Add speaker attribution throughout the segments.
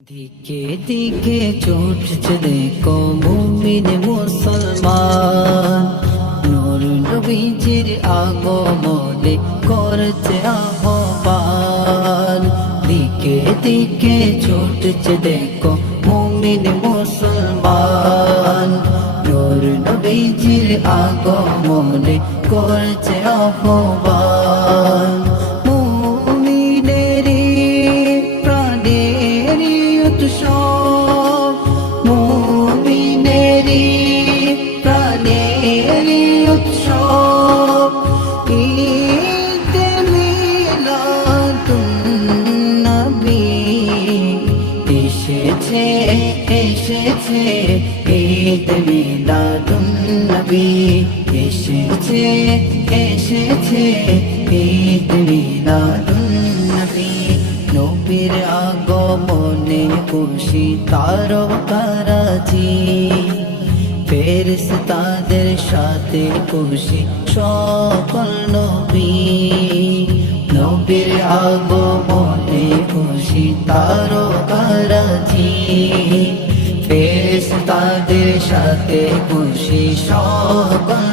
Speaker 1: দিকে দিকে ছুটছে দেখো মুমিন মুসলমান। নূর নবীজির আগমনে করছে আহ্বান। দিকে দিকে ছুটছে দেখো মুমিন মুসলমান। নূর নবীজির আগমনে করছে আহ্বান। এসেছে ঈদ মিলাদুন নবী। এসেছে এসেছে ঈদ মিলাদুন নবী। নবীর আগমনে খুশি তারকারাজি ফেরেশতাদের সাথে খুশি সকল নবী। নবীর আগমনে খুশি তারকারাজি ফেরেশতাদের সাথে খুশি সকল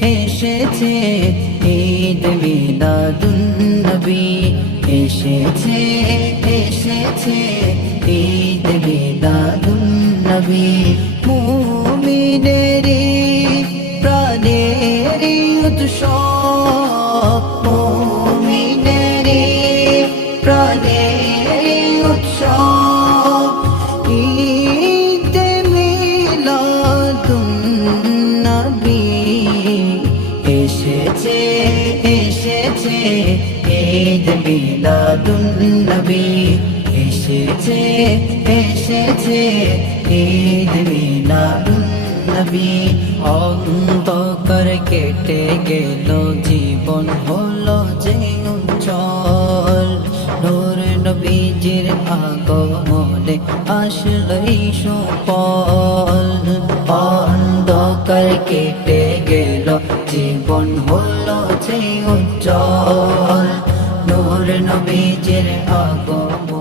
Speaker 1: এসেছে ঈদ মিলাদুন নবী। এসেছে এসেছে ঈদ মিলাদুন নবী। ঈদ মিলাদুন নবী এসেছে এসেছে। ঈদ মিলাদুন নবী অন্তকর কেটে গেল, জীবন হলো যে উজ্জ্বল। নূর নবীজির আগমনে আসলই সুফল অন্ধকার কেটে গেল, জীবন হলো উজ্জ্বল নূর নবীজির আগমনে।